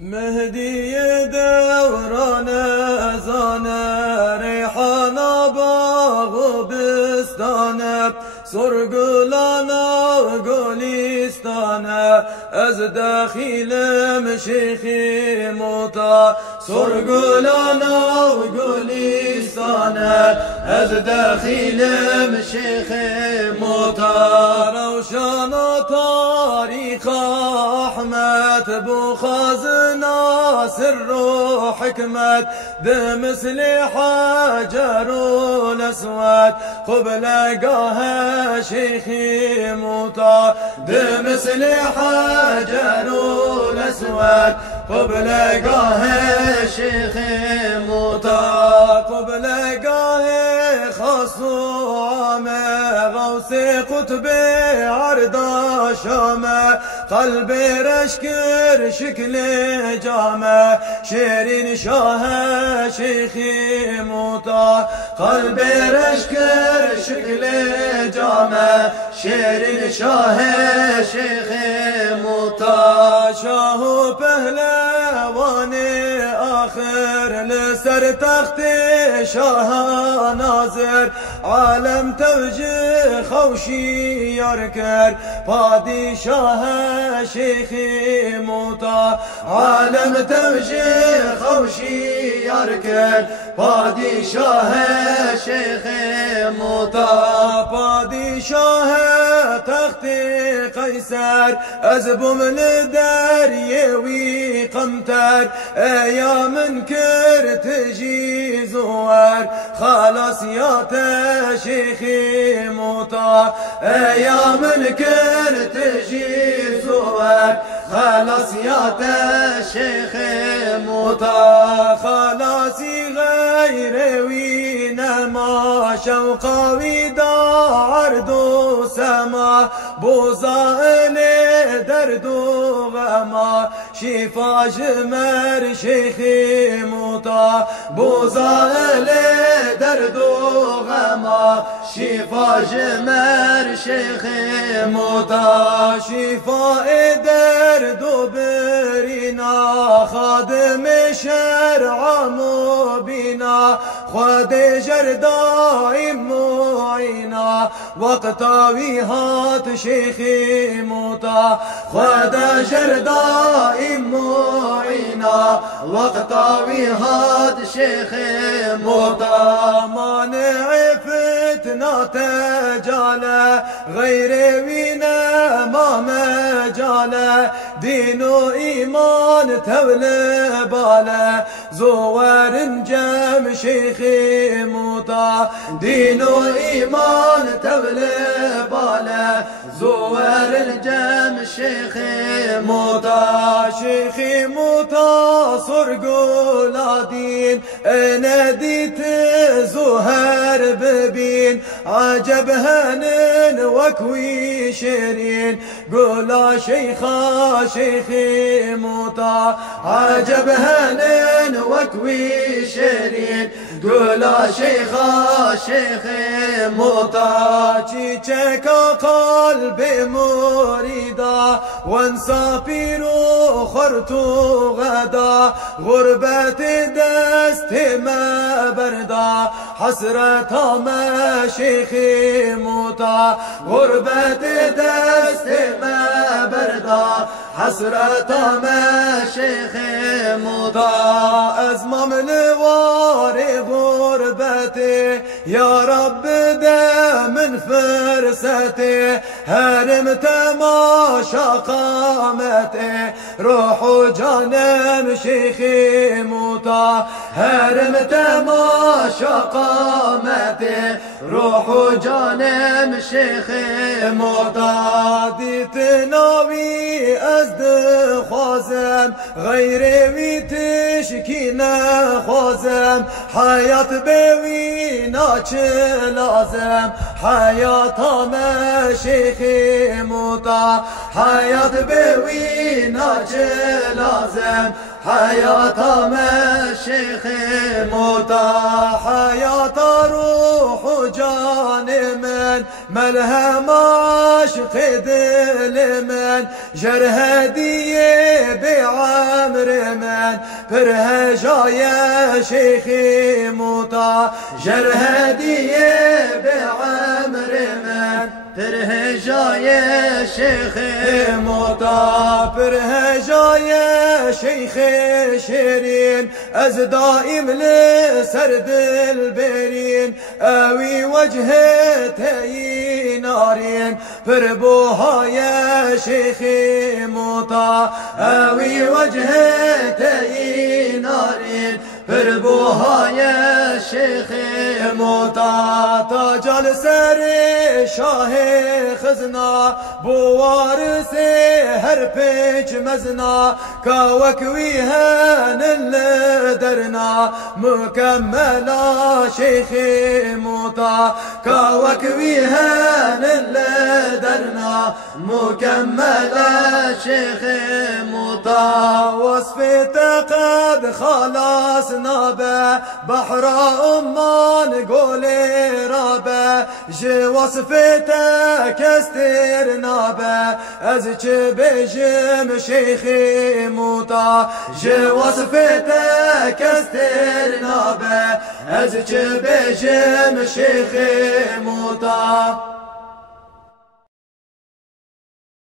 مهدي دوران أزان ريحانا باغ بستان سرقلانا قوليستان از داخل مشيخي موتا سرقلانا قوليستان از داخل مشيخي موتا روشانا تاريخ أحمد بو خازنا سر وحكمت بمثل حجر الأسود قبل قاها شيخي موتا بمثل حجر الأسود قبل قاها شيخي موتا قبل قاها خاصو عامه غوث قطبي عرض شامه قلبي رشكر شكل جامه شيرين شاه شيخي موتا قلبي رشكر شكل جامه شيرين شاه شيخي موتا شاه پهلواني آخر لسر تخت شاه ناظر عالم توجه خوشي يركر پادشاه شيخي موتا عالم توجه خوشي يركر پادشاه شيخي موتا پادشاه تخت قيصر از بمن دريوي قمتر يا منكر تجي زوار خلاص يا شيخي موتا يا منكر تجي زوار خلاص يا شيخي موتا خلاصي غير وينما شوقا ودا عرض سما بوزائل درد غما شفا جمر شيخي موتا بوزائل درد غما شفا جمر شيخي موتا شفاء درد برينا خادم شرع مبينا خود جردائم معينا وقتاوي هات شيخي موتا خود جردائم معينا وقتاوي هات شيخي موتا مانع فتنة تجاله غير وينا ما مجاله دين وإيمان تولى باله زوار جم شيخي موتا دين وإيمان تولى باله زوار الجم شيخي موتا شيخي موتا صرقو دين ناديت زهر ببين عجب هنن وكوي شيرين قولا شيخا شيخي موتا عجب هنن وكوي شيرين قولا شيخا شيخي موتا تشيكا قلبي مريدا وانسى بيرو خرتو غدا غربة دست ما بردا حسرة ما شيخي موتا غربة دست ما بردا حسرة ما شيخي موتا أزمم لواري غربتي يا رب دا من فرستي هرمت ما شقامتي روح وجانم شيخي موتا هرمت ما شقامتي روح وجانم شيخي موتا ديت ناوي أزد خوازم غير ويتشكينا خوازم حياة بوي ناچ لازم حياة ما شيخي موتا حياة بوي ناچ لازم حياة ما شيخي موتا حياة روح جان من ملهماش عاشق دل من جر هدیه به عمر من پره جای شیخی موتا جر هدیه به عمر من پره جای شیخ موتا پره جای شیخ شیرین از دائم لسر دل برین اوی وجه تایی نارین پر بوهای شیخ موتا اوی وجه تایی نارین پر بوهای شیخ موتا تاج سر شاه خزنا بوارث هر پیچ مزنا كوكوي هان درنا مكملا شيخ موتا كوكوي هان درنا مكملا شيخ موتا وصفته قد خلاص نابه بحر أمان قولي رابه جي وصفته كستر نابه أزج بجم شيخي موتا جي وصفته كستر نابه أزج بجم شيخي موتا